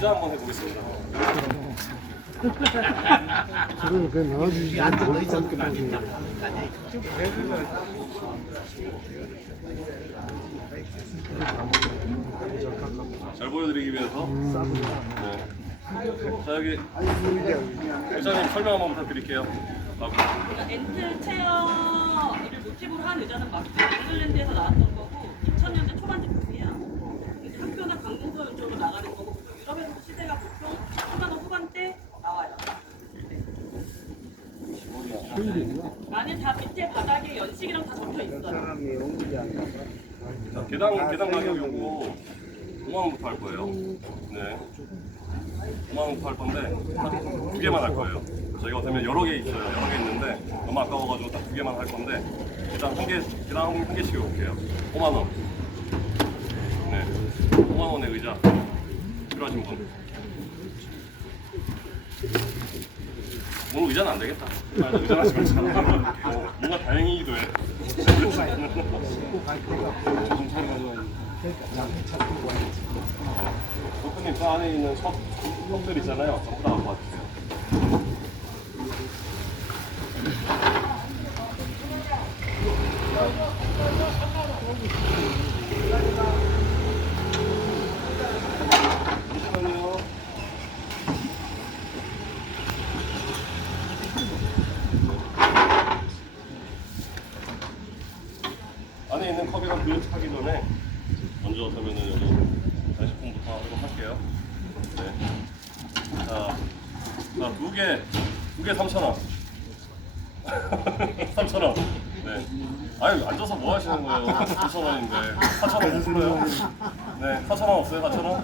의자 한번 해보겠습니다. 그냥 나와주지 않고 잘 보여드리기 위해서. 네. 자 여기 의사님 설명 한번 부탁드릴게요. 아, 엔틀 체어를 모티브로 한 의자는 마크 잉글랜드에서 나왔던 거고 2000년대 초반 제품이에요. 이제 학교나 관공서 쪽으로 나가는 거고 보통 유럽에서 시대가 보통 초반 후반때 나와요. 안에 다 밑에 바닥에 연식이랑 다 적혀 있어요. 자, 개당 개당 가격 요거 5만 원부터 할 거예요. 네. 5만 원부터 할 건데 딱두 개만 할 거예요. 저희가 어쩌면 여러 개 있어요. 여러 개 있는데 너무 아까워가지고 딱 두 개만 할 건데 일단 한 개, 개당 한, 한 개씩 해볼게요. 5만 원. 네. 5만 원의 의자 필요하신 분. 오늘 의자는 안 되겠다. 아, 의자. 어, 뭔가 다행이기도 해. 저 안에 있는 컵, 컵들 있잖아요. 전부 다 와주세요. 잠시만요. 안에 있는 컵이랑 교육하기 전에 먼저 그러면은 여기 간식품부터 하도록 할게요. 네. 자, 자, 두 개, 두 개 3,000원. 3,000원. 네. 아유, 앉아서 뭐 하시는 거예요? 9,000원인데. 4,000원 없어요? 네, 4,000원 없어요? 4,000원?